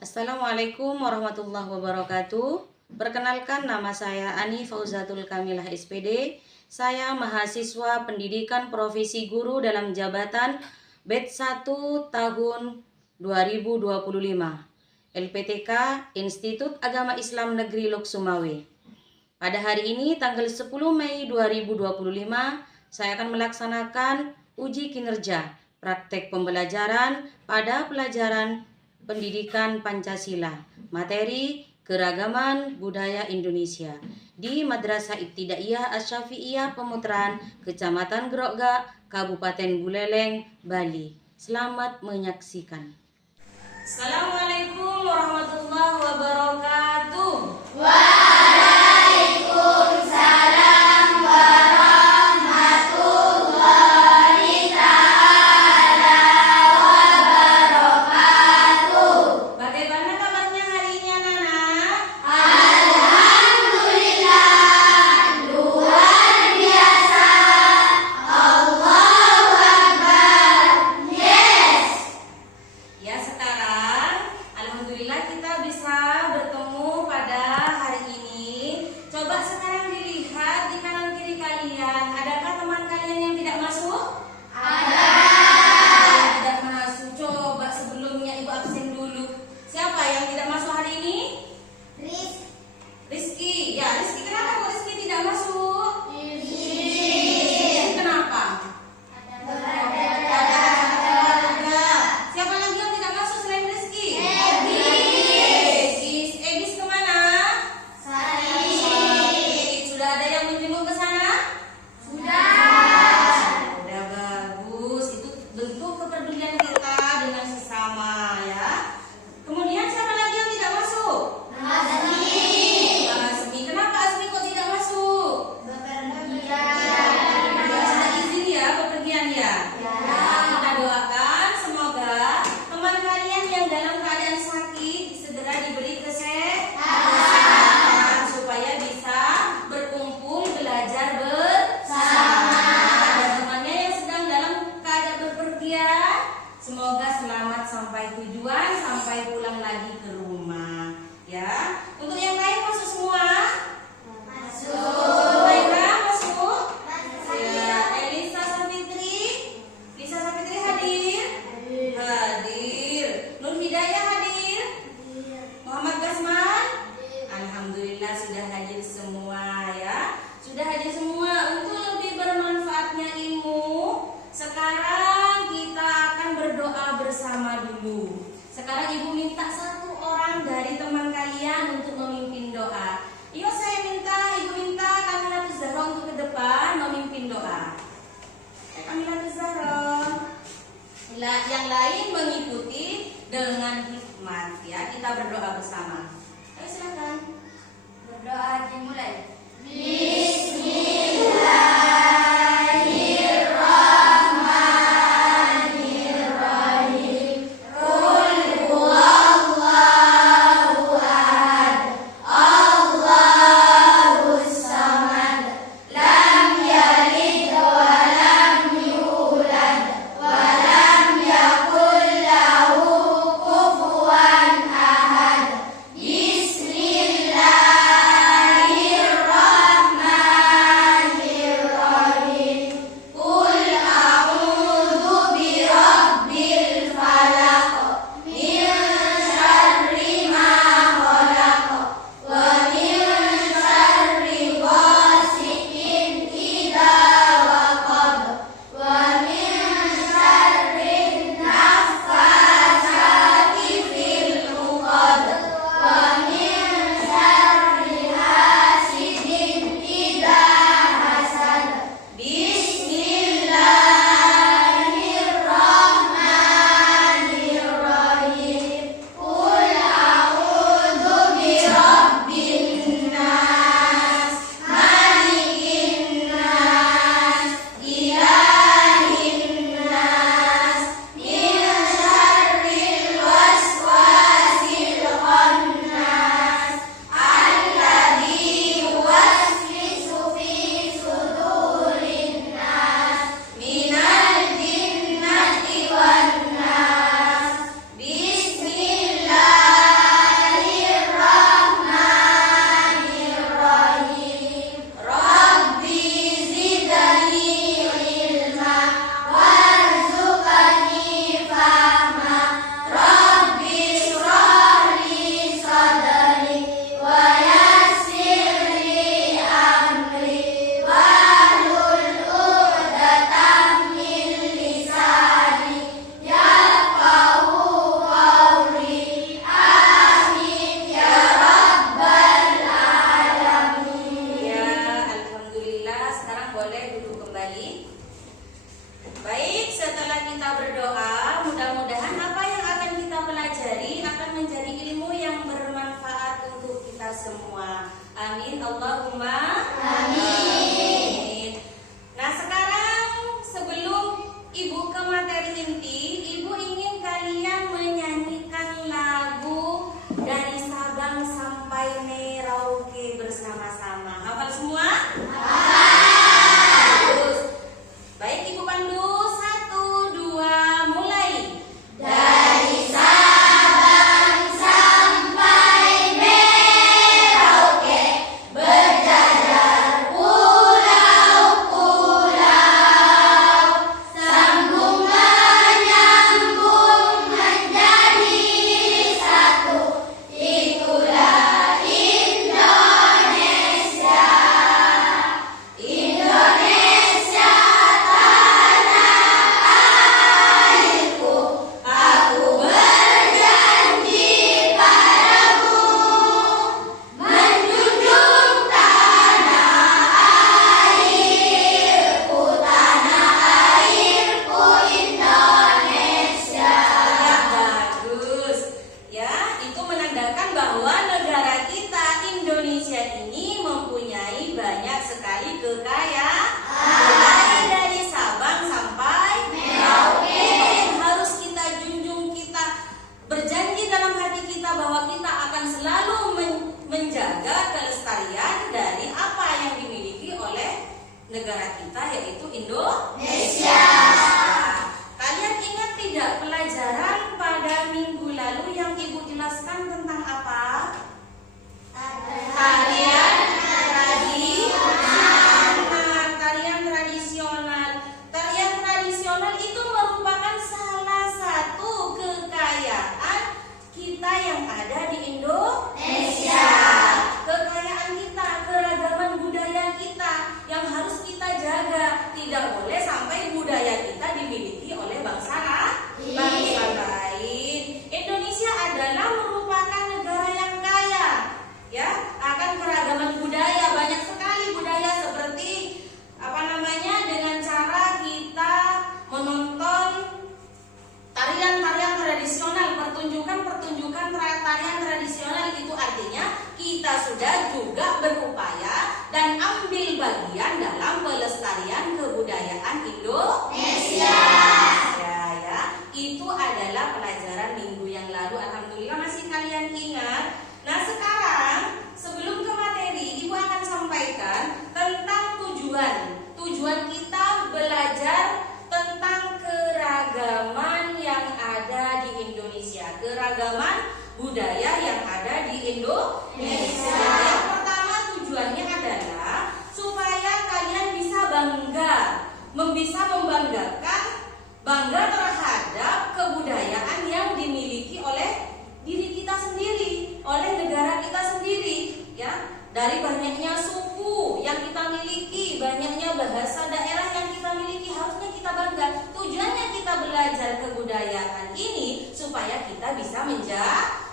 Assalamualaikum warahmatullahi wabarakatuh. Perkenalkan, nama saya Ani Fauzatul Kamilah SPD. Saya mahasiswa pendidikan profesi guru dalam jabatan batch 1 tahun 2025. LPTK Institut Agama Islam Negeri Lok Sumawe. Pada hari ini tanggal 10 Mei 2025, saya akan melaksanakan uji kinerja praktek pembelajaran pada pelajaran Pendidikan Pancasila, materi Keragaman Budaya Indonesia di Madrasah Ibtidaiyah Asy-Syafi'iyah Pemutaran, Kecamatan Grogga, Kabupaten Buleleng, Bali. Selamat menyaksikan. Assalamualaikum warahmatullahi wabarakatuh. Waalaikumsalam warahmatullahi ta'ala wabarakatuh. Bagaimana kabarnya hari ini, anak-anak? Alhamdulillah, luar biasa. Allahu Akbar. Yes. Ya, sekarang alhamdulillah kita bisa bertemu pada hari ini. Coba sekarang dilihat di kanan kiri kalian, adakah teman kalian yang tidak masuk? Ada. Yang tidak masuk. Coba sebelumnya Ibu absen dulu. Siapa yang tidak masuk hari ini? Rizky. Ya, Rizky, kenapa kok Rizky tidak masuk? Kenapa? Ada. Siapa lagi yang tidak masuk selain Rizky? Egis kemana? Sudah ada yang menjenguk ke sana? Sudah bagus. Itu bentuk kepedulian kita dengan sesama, ya. Kemudian siapa lagi yang tidak masuk? Asmi. Kenapa Asmi kok tidak masuk? Sudah izin ya, bepergian ya. Kita doakan semoga teman kalian yang dalam keadaan sakit segera diberi kesehatan supaya bisa berkumpul belajar bersama. Dan temannya yang sedang dalam keadaan bepergian, semoga selamat sampai tujuan, sampai pulang lagi ke rumah. Ya, untuk yang lain masuk semua? Baiklah, masuk. Ya, Lisa Safitri hadir? Hadir. Nur Hidayah hadir? Muhammad Basman? Alhamdulillah sudah hadir semua, ya. Sudah hadir semua. Untuk lebih bermanfaatnya ilmu, sekarang kita akan berdoa bersama dulu. Sekarang Ibu minta satu orang dari teman kalian untuk memimpin doa. Ibu minta Kamilatus Zahra untuk ke depan memimpin doa. Kamilatus Zahra. Yang lain mengikuti dengan hikmat, ya. Kita berdoa bersama. Ayo silakan. Berdoa dimulai. Bismillahirrahmanirrahim. Qul huwallahu ahad, Allahus samad, lam yalid wa lam yulad, wa lam yakul lahu kufuwan ahad. Bismillahirrahmanirrahim. keragaman budaya yang ada di Indonesia. Yang pertama tujuannya adalah supaya kalian bisa membanggakan, bangga terhadap kebudayaan yang dimiliki oleh diri kita sendiri, oleh negara kita sendiri, ya. Dari banyaknya suku yang kita miliki, banyaknya bahasa daerah yang kita miliki, harusnya kita bangga. Tujuannya kita belajar kebudayaan ini supaya kita bisa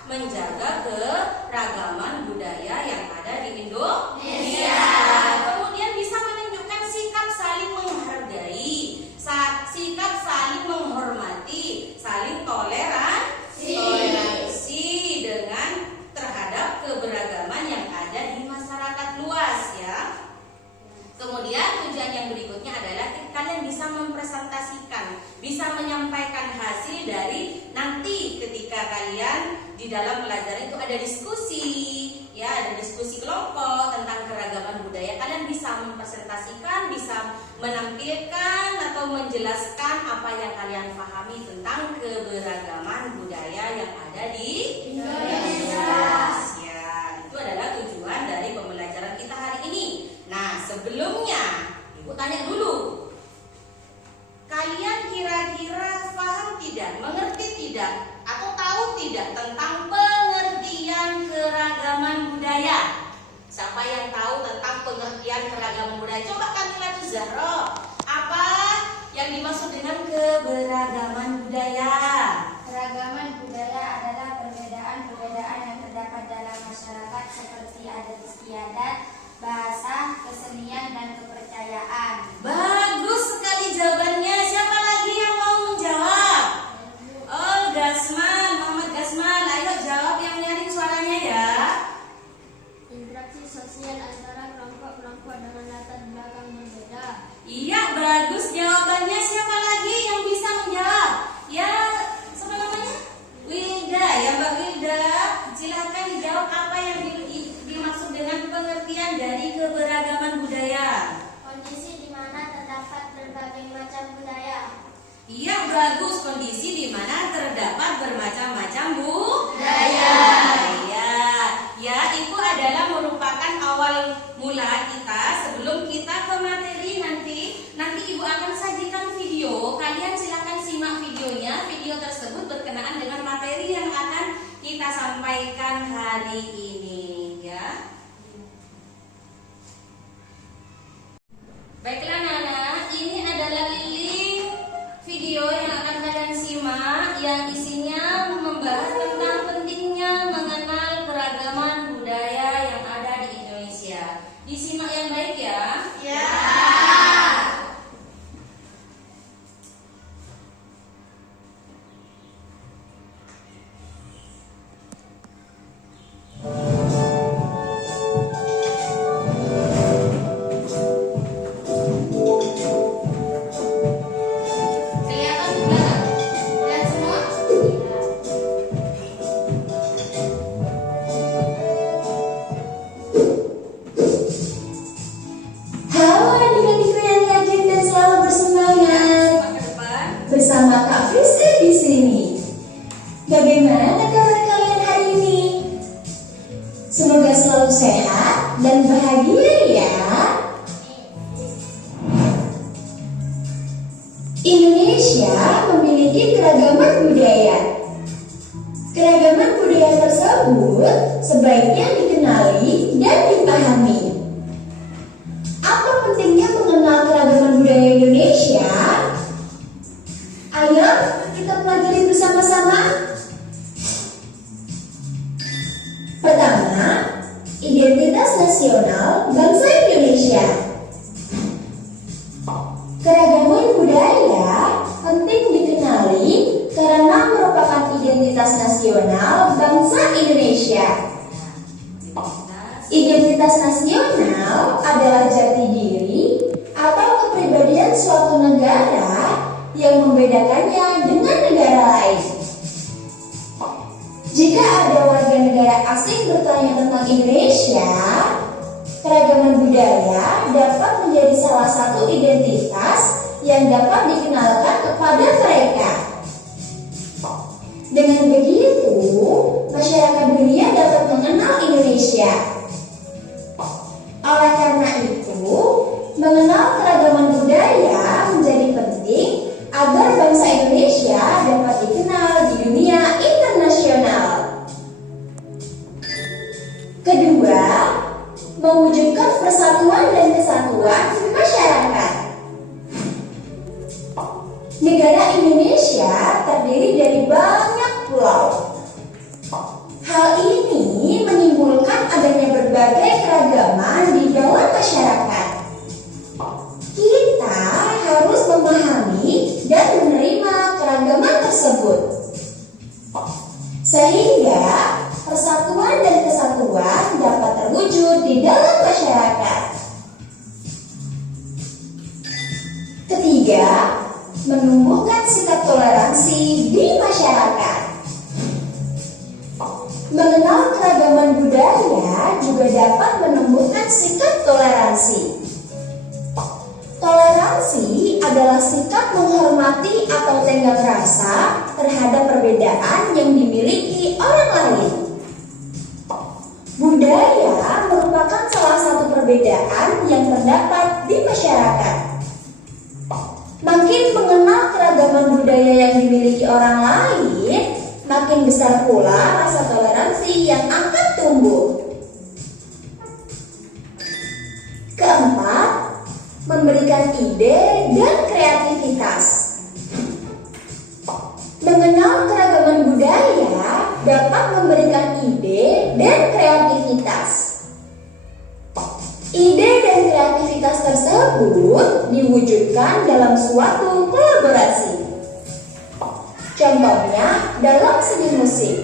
menjaga keragaman budaya yang ada di Indonesia. Kemudian bisa menunjukkan sikap saling menghargai, sikap saling menghormati, saling toleransi dengan terhadap keberagaman yang ada di masyarakat luas, ya. Kemudian tujuan yang berikutnya adalah kalian bisa mempresentasikan, bisa menyampaikan hasil dari nanti ketika kalian di dalam pelajaran itu ada diskusi, ya, ada diskusi kelompok tentang keragaman budaya. Kalian bisa mempresentasikan, bisa menampilkan atau menjelaskan apa yang kalian pahami tentang keberagaman budaya yang ada di Indonesia. Ya, itu adalah tujuan dari pembelajaran kita hari ini. Nah, sebelumnya Ibu tanya dulu, kalian kira-kira paham tidak, mengerti tidak, atau tahu tidak tentang pengertian keragaman budaya? Siapa yang tahu tentang pengertian keragaman budaya? Coba Kamilatus Zahra, apa yang dimaksud dengan keberagaman budaya? Keragaman budaya adalah perbedaan-perbedaan yang terdapat dalam masyarakat seperti adat istiadat, bahasa, kesenian, dan kepercayaan. Bagus sekali jawabannya. Siapa lagi yang mau menjawab? Oh, Gasman, Muhammad Gasman. Ayo jawab yang nyaring suaranya, ya. Interaksi sosial antara kelompok-kelompok dengan latar belakang berbeda. Iya, bagus jawabannya. Siapa lagi yang bisa menjawab? Ya, siapa namanya? Wilda, ya Mbak Wilda. Silahkan dijawab apa yang dimaksud dengan pengertian dari keberagaman budaya. Kondisi di mana terdapat berbagai macam budaya. Iya, bagus. Kondisi di mana terdapat bermacam-macam budaya. Ya, itu adalah merupakan awal mula kita sebelum kita ke materi nanti. Nanti Ibu akan sajikan video. Kalian silakan simak videonya. Video tersebut berkenaan dengan materi yang akan kita sampaikan hari ini, ya. Baiklah anak-anak, ini adalah link video yang akan kalian simak yang isinya membahas tentang pentingnya mengenal keragaman budaya yang ada di Indonesia. Disimak yang baik, ya. Ya. Kelihatan sudah? Lihat semua? Halo adik-adikku yang rajin dan selalu bersemangat. Ke depan. Bersama Kak Friska di sini. Bagaimana kabar kalian hari ini? Semoga selalu sehat dan bahagia ya. Indonesia memiliki keragaman budaya. Keragaman budaya tersebut sebaiknya dikenali dan dipahami. Apa pentingnya mengenal keragaman budaya Indonesia? Ayo kita pelajari bersama-sama. Pertama, identitas nasional bangsa Indonesia. Keragaman budaya penting dikenali karena merupakan identitas nasional bangsa Indonesia. Identitas nasional adalah jati diri atau kepribadian suatu negara yang membedakannya dengan negara lain. Jika ada warga negara asing bertanya tentang Indonesia, keragaman budaya dapat menjadi salah satu identitas yang dapat dikenalkan kepada mereka. Dengan begitu, Mengenal keragaman budaya juga dapat menumbuhkan sikap toleransi. Toleransi adalah sikap menghormati atau tenggang rasa terhadap perbedaan yang dimiliki orang lain. Budaya merupakan salah satu perbedaan yang terdapat di masyarakat. Makin mengenal keragaman budaya yang dimiliki orang lain, makin besar pula rasa toleransi yang akan tumbuh. Keempat, memberikan ide dan kreativitas. Mengenal keragaman budaya dapat memberikan ide dan kreativitas. Ide dan kreativitas tersebut diwujudkan dalam suatu kolaborasi. Contohnya dalam seni musik.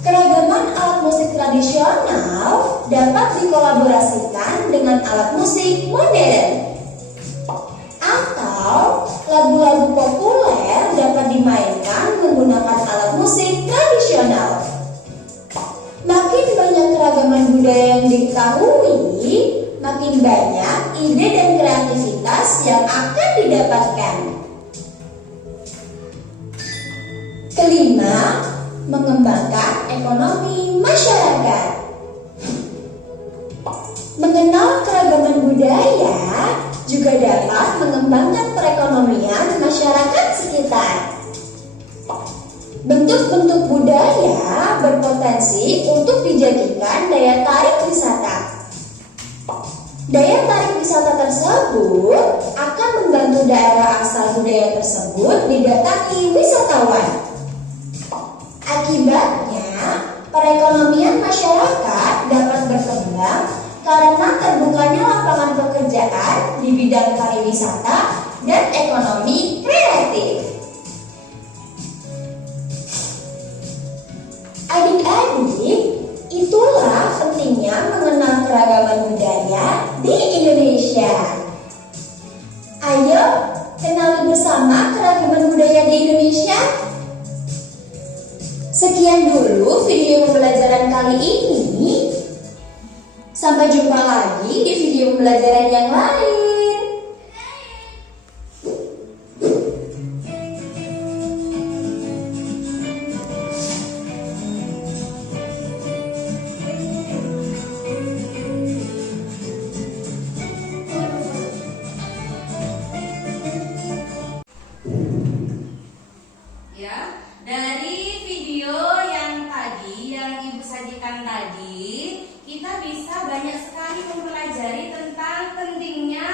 Keragaman alat musik tradisional dapat dikolaborasikan dengan alat musik modern. Atau lagu-lagu populer dapat dimainkan menggunakan alat musik tradisional. Makin banyak keragaman budaya yang diketahui, makin banyak ide dan kreativitas yang akan didapatkan. Kelima, mengembangkan ekonomi masyarakat. Mengenal keragaman budaya juga dapat mengembangkan perekonomian masyarakat sekitar. Bentuk-bentuk budaya berpotensi untuk dijadikan daya tarik wisata. Daya tarik wisata tersebut akan membantu daerah asal budaya tersebut didatangi wisatawan. Akibatnya, perekonomian masyarakat dapat berkembang karena terbukanya lapangan pekerjaan di bidang pariwisata dan ekonomi kreatif. Adik-adik, itulah pentingnya mengenal keragaman budaya di Indonesia. Ayo, kenali bersama keragaman budaya di Indonesia. Sekian dulu video pembelajaran kali ini. Sampai jumpa lagi di video pembelajaran yang lain. Ya, dari video yang tadi, yang Ibu sajikan tadi, kita bisa banyak sekali mempelajari tentang pentingnya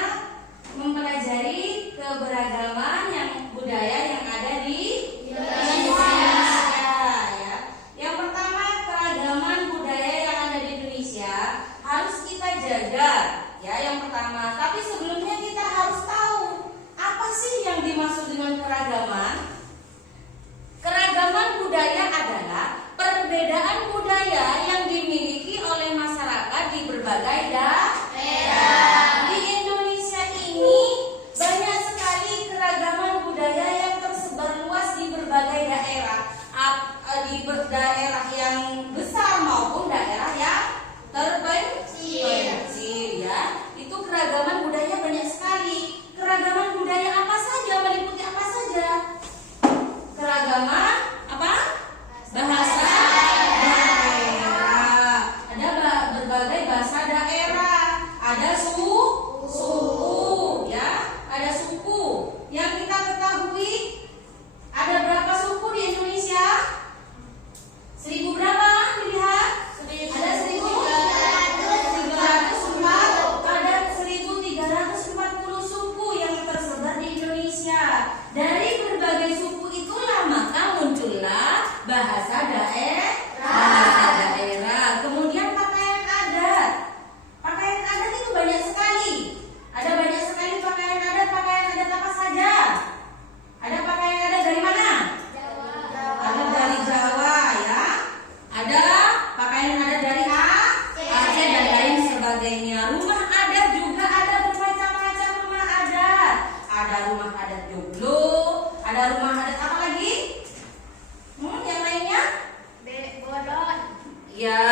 Ya,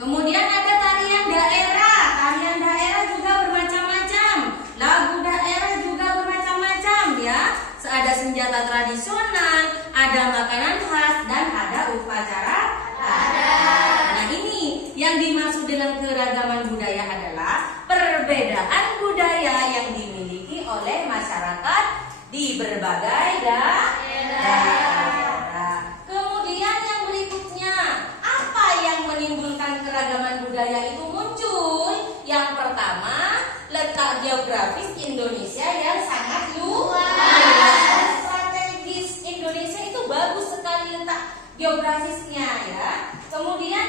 kemudian ada tarian daerah. Tarian daerah juga bermacam-macam. Lagu daerah juga bermacam-macam ya. Ada senjata tradisional, ada makanan khas, dan ada upacara adat. Nah ini yang dimaksud dengan keragaman budaya adalah perbedaan budaya yang dimiliki oleh masyarakat di berbagai daerah. Kemudian yang berikutnya, apa yang menimbulkan keragaman budaya itu muncul? Yang pertama, letak geografis Indonesia yang sangat luas. Strategis Indonesia itu bagus sekali letak geografisnya ya. Kemudian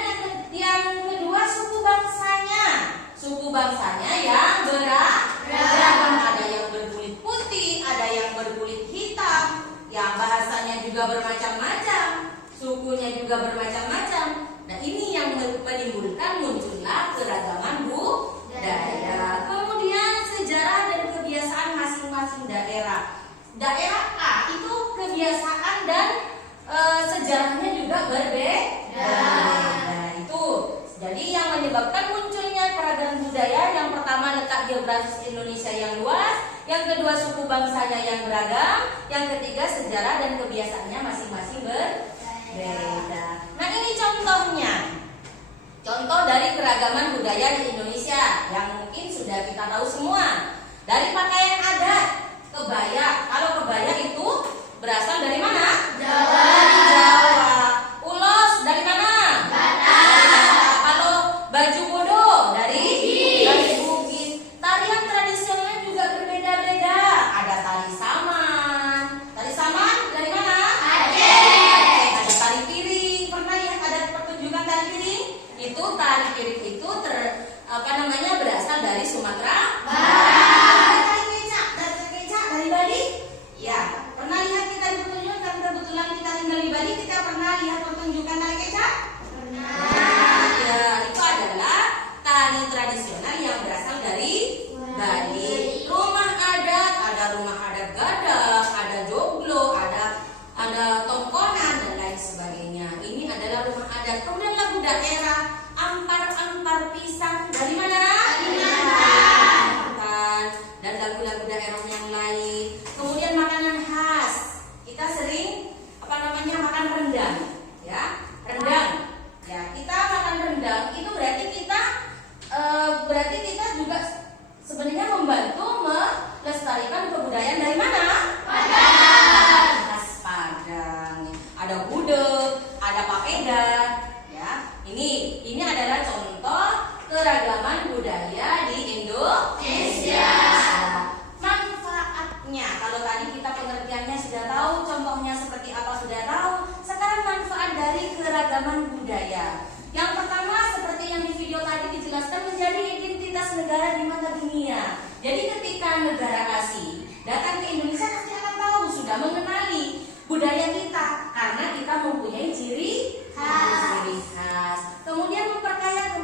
yang kedua, suku bangsanya. Suku bangsanya yang beragam. Ada yang berkulit putih, ada yang berkulit hitam. Yang bahasanya juga bermacam-macam, sukunya juga bermacam-macam. Nah ini yang menimbulkan muncullah keragaman budaya. Kemudian sejarah dan kebiasaan masing-masing daerah. Daerah A itu kebiasaan dan sejarahnya juga berbeda. Nah itu jadi yang menyebabkan munculnya keragaman budaya, yang pertama letak geografis Indonesia yang luas, yang kedua suku bangsanya yang beragam, yang ketiga sejarah dan kebiasaannya masing-masing berbeda. Nah ini contohnya, contoh dari keragaman budaya di Indonesia yang mungkin sudah kita tahu semua. Dari pakaian adat, kebaya. Kalau kebaya itu berasal dari mana? Jawa. Jawa. Ulos dari mana? Batak. Kalau baju bodo dari Bugis. Tarian tradisionalnya juga berbeda-beda. Ada tari saman. Tari saman dari mana? Aceh. Ada tari piring. Pernah lihat ada pertunjukan tari piring? Itu tari piring itu berasal dari Sumatera Barat. Tari kecak dari Bali. Ya, pernah lihat kita di pertunjukan? Karena kebetulan kita tinggal di Bali, kita pernah lihat pertunjukan tari kecak? Pernah. Ya, itu adalah tari tradisional yang berasal dari Bali. Rumah adat, ada rumah adat Gadang, ada joglo, ada tongkonan dan lain sebagainya. Ini adalah rumah adat. Kemudian lagu daerah, ampar-ampar pisang dari mana? Dan lagu-lagu daerah yang lain. Kemudian makanan khas. Kita sering makan rendang, ya. Rendang. Ya, kita makan rendang itu berarti kita juga sebenarnya membantu melestarikan kebudayaan dari mana? Padang. Khas Padang. Ada gudeg, ada papeda, ya. Ini adalah contoh keragaman budaya di Indonesia. Manfaatnya, kalau tadi kita pengertiannya sudah tahu, contohnya seperti apa sudah tahu. Sekarang manfaat dari keragaman budaya. Yang pertama, seperti yang di video tadi dijelaskan, menjadi identitas negara di mata dunia. Jadi ketika negara asing datang ke Indonesia pasti akan tahu, sudah mengenali budaya kita karena kita mempunyai ciri khas. Kemudian memperkaya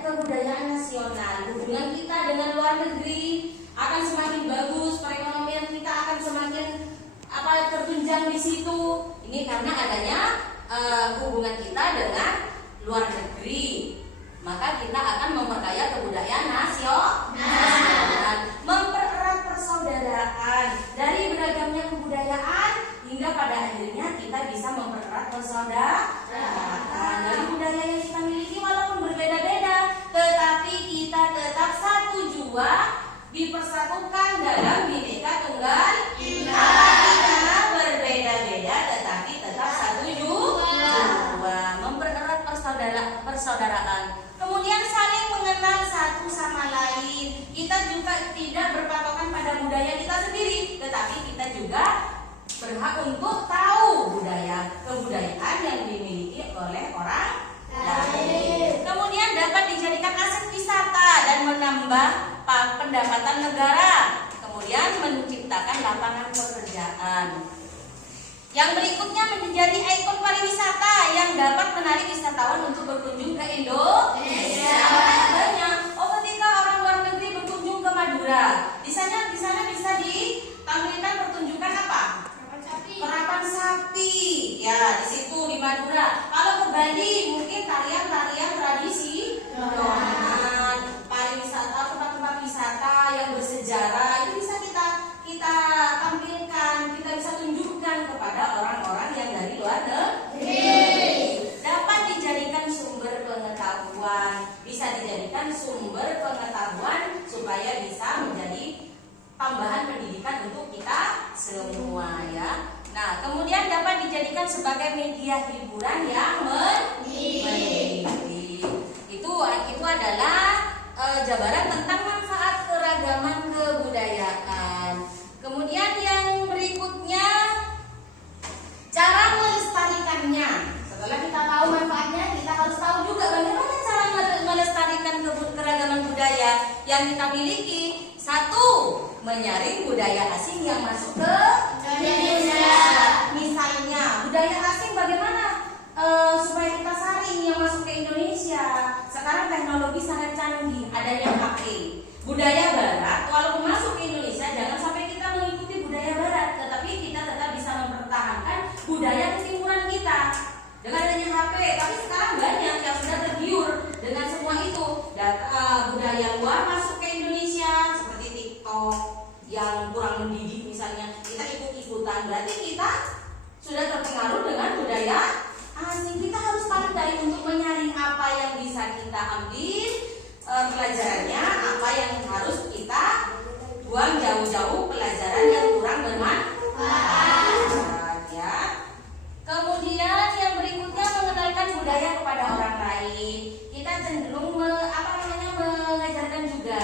kebudayaan nasional. Hubungan kita dengan luar negeri akan semakin bagus, perekonomian kita akan semakin tertunjang di situ. Ini karena adanya hubungan kita dengan luar negeri. Maka kita akan memperkaya kebudayaan nasional, mempererat persaudaraan. Dari beragamnya kebudayaan hingga pada akhirnya kita bisa mempererat persaudaraan. Dari budaya yang kita miliki walaupun berbeda-beda, tetapi kita tetap satu jua, dipersatukan dalam Bhinneka Tunggal Ika. Kita berbeda-beda tetapi tetap satu jua, mempererat persaudaraan. Kemudian saling mengenal satu sama lain. Kita juga tidak berpatokan pada budaya kita sendiri, tetapi kita juga berhak untuk tahu kebudayaan yang dimiliki oleh orang lain. Kemudian dapat dijadikan aset wisata dan menambah pendapatan negara. Kemudian menciptakan lapangan pekerjaan. Yang berikutnya menjadi ikon pariwisata yang dapat menarik wisatawan untuk berkunjung ke Indonesia. Banyak. Ketika orang luar negeri berkunjung ke Madura, di sana bisa ditampilkan pertunjukan apa? Kerapan sapi. Ya, di situ di Madura. Kalau ke Bali, mungkin tarian-tarian tradisi pariwisata, tempat-tempat wisata yang bersejarah itu bisa kita tampilkan, kita bisa tunjukkan kepada orang-orang yang dari luar negeri. Dapat dijadikan sumber pengetahuan, bisa dijadikan sumber pengetahuan supaya bisa menjadi tambahan pendidikan untuk kita semua ya. Nah, kemudian dapat dijadikan sebagai media hiburan yang mendidik. Itu adalah jabaran tentang manfaat keragaman kebudayaan. Kemudian yang berikutnya cara melestarikannya. Setelah kita tahu manfaatnya, kita harus tahu juga bagaimana cara melestarikan keragaman budaya yang kita miliki. 1. Menyaring budaya asing yang masuk ke Indonesia. Misalnya, budaya asing bagaimana supaya kita saring yang masuk ke Indonesia? Sekarang teknologi sangat canggih, adanya HP. Budaya Barat, walaupun masuk ke Indonesia, jangan sampai kita mengikuti budaya Barat, tetapi kita tetap bisa mempertahankan budaya ketimuran kita dengan adanya HP. Tapi sekarang banyak yang sudah tergiur dengan semua itu. Budaya luar masuk ke Indonesia seperti TikTok yang kurang mendidik misalnya, kita ikut-ikutan, berarti kita sudah terpengaruh dengan budaya asing. Kita harus pandai untuk menyaring apa yang bisa kita ambil pelajarannya, apa yang harus kita buang jauh-jauh pelajaran yang kurang bermanfaat ya. Kemudian yang berikutnya mengenalkan budaya kepada orang lain. Kita cenderung mengajarkan juga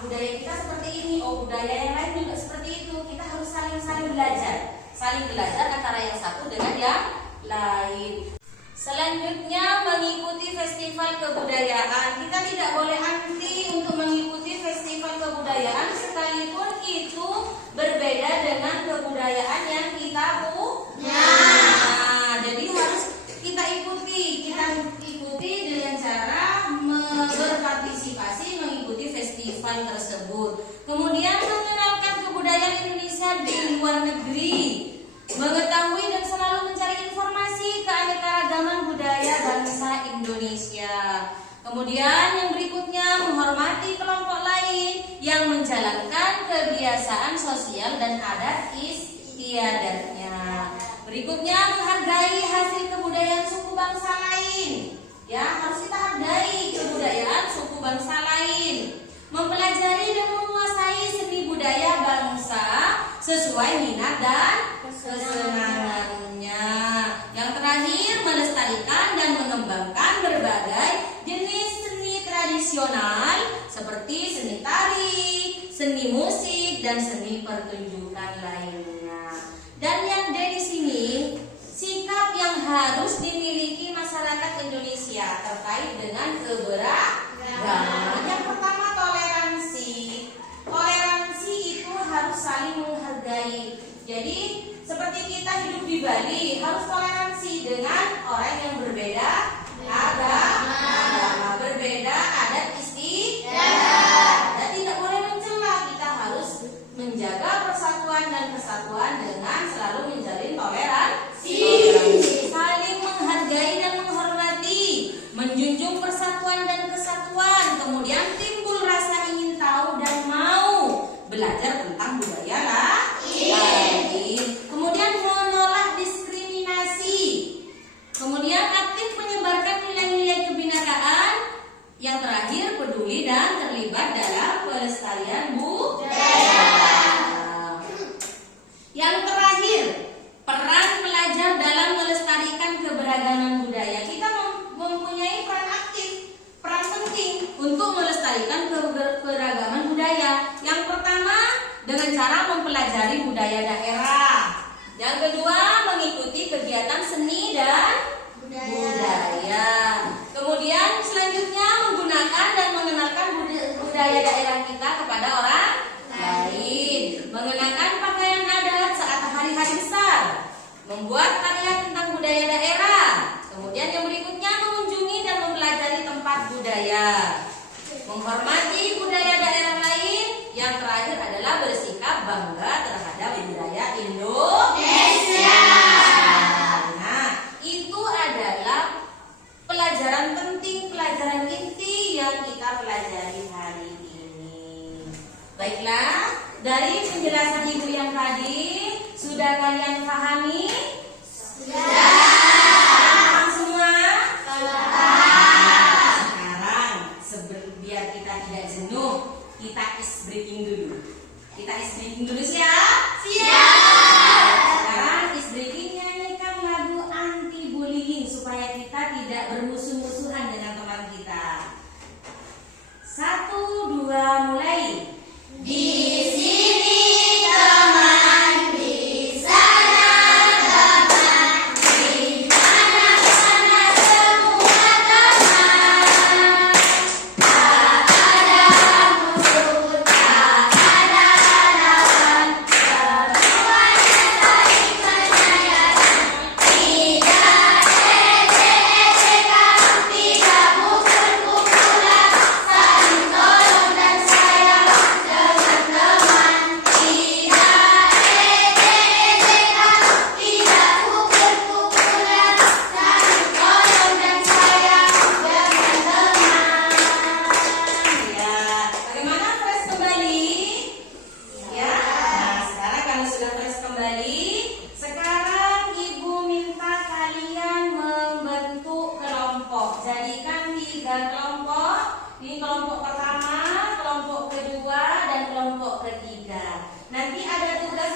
budaya kita seperti ini, budaya yang lain juga seperti itu. Kita harus saling belajar antara yang satu dengan yang lain. Selanjutnya mengikuti festival kebudayaan. Kita tidak boleh anti untuk mengikuti festival kebudayaan sekalipun itu berbeda dengan kebudayaan yang kita punya. Nah, jadi harus kita ikuti dengan cara berpartisipasi mengikuti festival tersebut. Kemudian mengenalkan kebudayaan Indonesia di luar negeri, mengetahui dan selalu mencari informasi keanekaragaman budaya bangsa Indonesia. Kemudian yang berikutnya menghormati kelompok lain yang menjalankan kebiasaan sosial dan adat istiadatnya. Berikutnya menghargai hasil kebudayaan suku bangsa lain. Ya, harus kita hargai kebudayaan suku bangsa lain. Mempelajari dan menguasai seni budaya bangsa sesuai minat dan kesenangannya. Yang terakhir, melestarikan dan mengembangkan berbagai jenis seni tradisional seperti seni tari, seni musik, dan seni pertunjukan lainnya. Dan yang dari sini, sikap yang harus dimiliki masyarakat Indonesia terkait dengan keberagaman. Yang pertama, toleransi. Toleransi itu harus saling menghargai. Jadi seperti kita hidup di Bali, harus toleransi dengan orang yang berbeda agama, berbeda adat istiadat. Dan tidak boleh mencela. Kita harus menjaga persatuan dan kesatuan dengan selalu menjalin toleransi. Saling menghargai dan menghormati, menjunjung persatuan dan kesatuan. Kemudian timbul rasa ingin tahu dan mau belajar tentang budaya lain. Kemudian menolak diskriminasi. Kemudian aktif menyebarkan nilai-nilai kebinekaan. Yang terakhir, peduli dan terlibat dalam pelestarian budaya. Yang terakhir, peran pelajar dalam melestarikan keberagaman budaya. Kita mempunyai peran aktif, peran penting untuk melestarikan keberagaman budaya. Yang pertama, dengan cara mempelajari budaya daerah. Yang kedua, mengikuti kegiatan seni dan budaya. Kemudian selanjutnya menggunakan dan mengenalkan budaya daerah kita kepada orang lain. Mengenakan pakaian adat saat hari-hari besar. Membuat karya tentang budaya daerah. Kemudian yang berikutnya mengunjungi dan mempelajari tempat budaya. Menghormati budaya daerah lain. Yang terakhir adalah bersikap bangga terhadap budaya Indonesia. Nah, itu adalah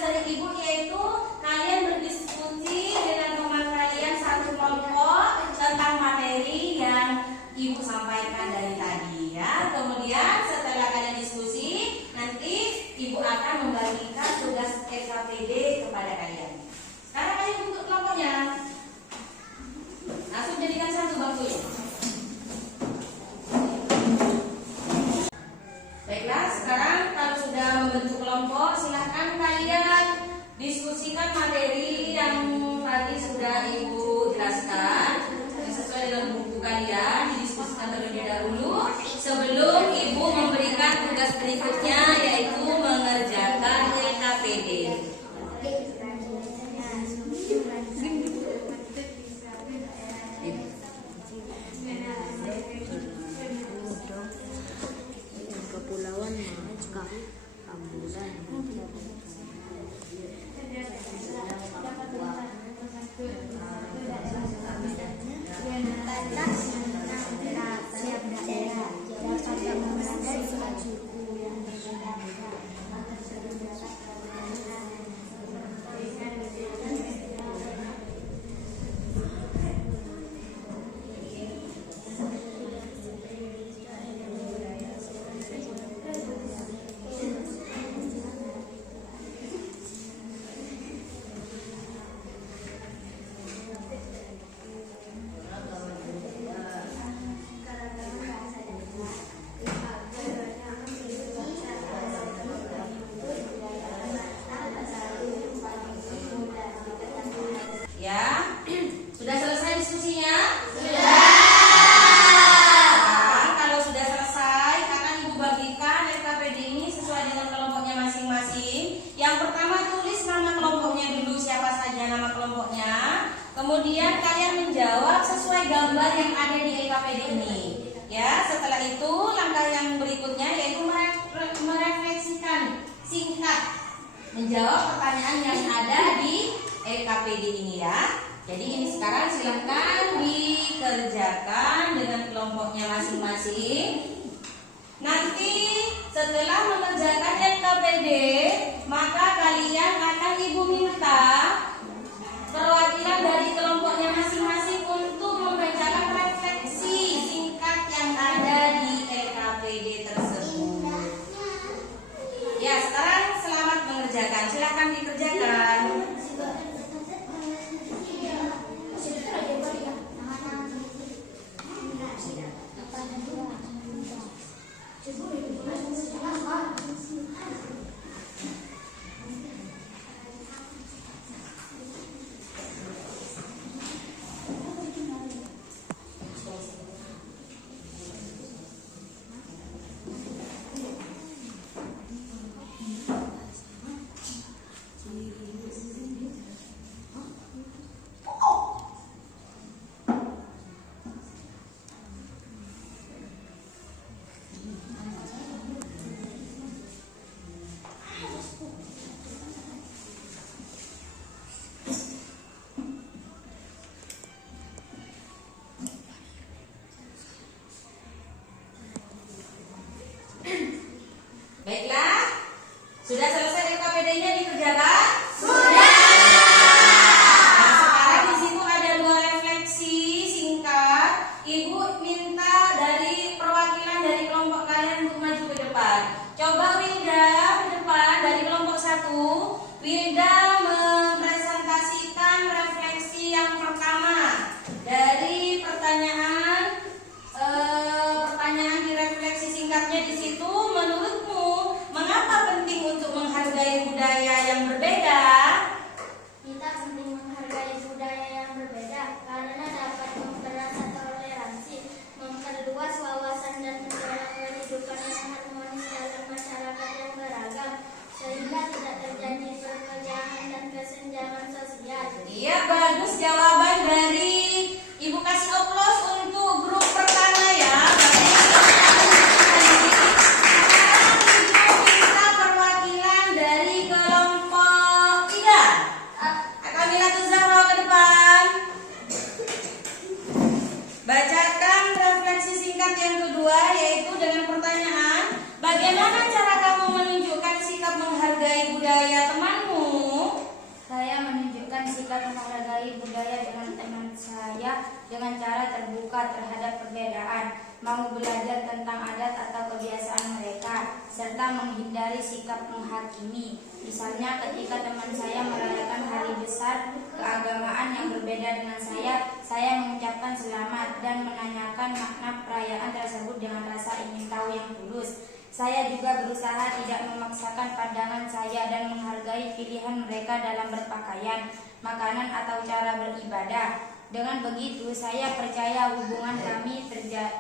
dari Ibu yaitu kalian berdiskusi dengan teman kalian satu kelompok tentang materi yang Ibu sampaikan dari tadi ya. Kemudian setelah kalian diskusi, nanti Ibu akan membagikan tugas LKPD kepada kalian. Sekarang kalian bentuk kelompoknya. Langsung jadikan satu bangkunya. Baiklah, sekarang kalau sudah membentuk kelompok, silahkan kalian diskusikan materi yang tadi sudah Ibu jelaskan sesuai dengan buku kalian, didiskusikan terlebih dahulu sebelum Ibu memberikan tugas berikutnya, yaitu mengerjakan LKPD. Kepulauan Maluku, Ambulan. Setiap daerah dapat memesan suku yang berbeda-beda. Ya, sudah selesai diskusinya? Sudah. Sekarang kalau sudah selesai, akan Ibu bagikan LKPD ini sesuai dengan kelompoknya masing-masing. Yang pertama tulis nama kelompoknya dulu, siapa saja nama kelompoknya. Kemudian kalian menjawab sesuai gambar yang ada di LKPD ini. Ya, setelah itu langkah yang berikutnya yaitu merefleksikan singkat menjawab pertanyaan yang ada di LKPD ini ya. Jadi ini sekarang silahkan dikerjakan dengan kelompoknya masing-masing. Nanti setelah mengerjakan LKPD, maka kalian akan Ibu minta perwakilan dari kelompoknya masing-masing untuk membacakan refleksi singkat yang ada di LKPD tersebut. Ya, sekarang selamat mengerjakan. Silahkan dikerjakan. Baiklah, sudah selesai LKPD-nya dikerjakan? Sudah. Nah, sekarang di situ ada 2 refleksi singkat. Ibu minta dari perwakilan dari kelompok kalian untuk maju ke depan. Coba Wilda ke depan dari kelompok 1. Wilda mempresentasikan refleksi yang pertama dari pertanyaan di refleksi singkatnya di situ. Menurutmu mengapa penting untuk menghargai budaya yang berbeda? Kita penting menghargai budaya yang berbeda karena dapat mempererat toleransi, memperluas wawasan dan mendorong kehidupan yang harmonis dalam masyarakat yang beragam, sehingga tidak terjadi perpecahan dan kesenjangan sosial. Iya, bagus jawaban dari Ibu. Kasih oplos untuk grup pertama ya. Sekarang Ibu minta perwakilan dari kelompok 3. Akamilatul Zahra ke depan. Bacakan refleksi singkat yang kedua, yaitu dengan pertanyaan, bagaimana cara kamu menunjukkan sikap menghargai budaya temanmu? menghargai budaya dengan teman saya dengan cara terbuka terhadap perbedaan, mau belajar tentang adat atau kebiasaan mereka, serta menghindari sikap menghakimi. Misalnya ketika teman saya merayakan hari besar keagamaan yang berbeda dengan saya mengucapkan selamat dan menanyakan makna perayaan tersebut dengan rasa ingin tahu yang tulus. Saya juga berusaha tidak memaksakan pandangan saya dan menghargai pilihan mereka dalam berpakaian, makanan, atau cara beribadah. Dengan begitu, saya percaya hubungan kami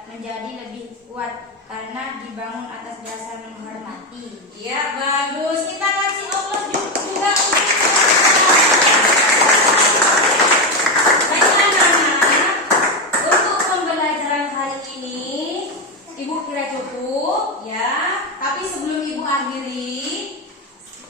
menjadi lebih kuat karena dibangun atas dasar menghormati. Ya, bagus. Kita kasih Allah juga. Baiklah anak-anak, untuk pembelajaran hari ini Ibu kira cukup ya. Tapi sebelum Ibu akhiri,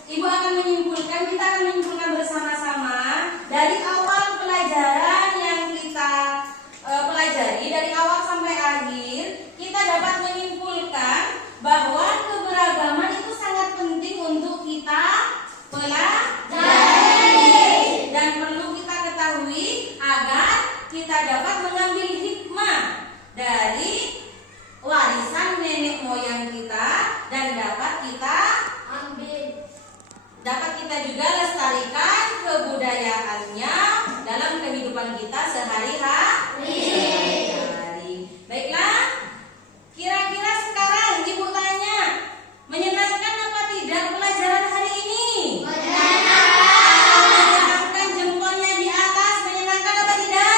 Ibu akan menyimpulkan, kita akan menyimpulkan bersama-sama dari awal pelajaran yang kita pelajari, dari awal sampai akhir, kita dapat menyimpulkan bahwa keberagaman itu sangat penting untuk kita pelajari dan perlu kita ketahui agar kita dapat mengambil hikmah dari warisan nenek moyang kita dan dapat kita juga lestarikan kebudayaannya dalam kehidupan kita sehari-hari. Baiklah, kira-kira sekarang Ibu tanya, menyenangkan apa tidak pelajaran hari ini? Menyenangkan, jempolnya di atas. Menyenangkan apa tidak?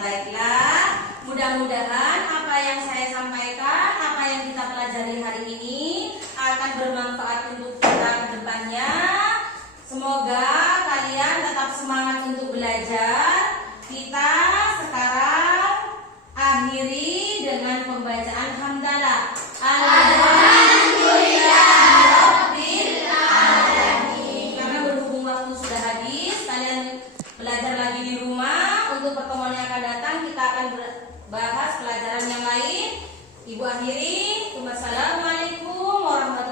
Baiklah, mudah-mudahan apa yang saya sampaikan, apa yang kita pelajari hari ini akan bermanfaat untuk kita ke depannya. Semoga kalian tetap semangat untuk belajar. Kita sekarang akhiri dengan pembacaan hamdalah. Alhamdulillahirabbil alamin. Karena berhubung waktu sudah habis, kalian belajar lagi di rumah. Untuk pertemuan yang akan datang kita akan bahas pelajaran yang lain. Ibu akhiri. Wassalamualaikum warahmatullahi wabarakatuh.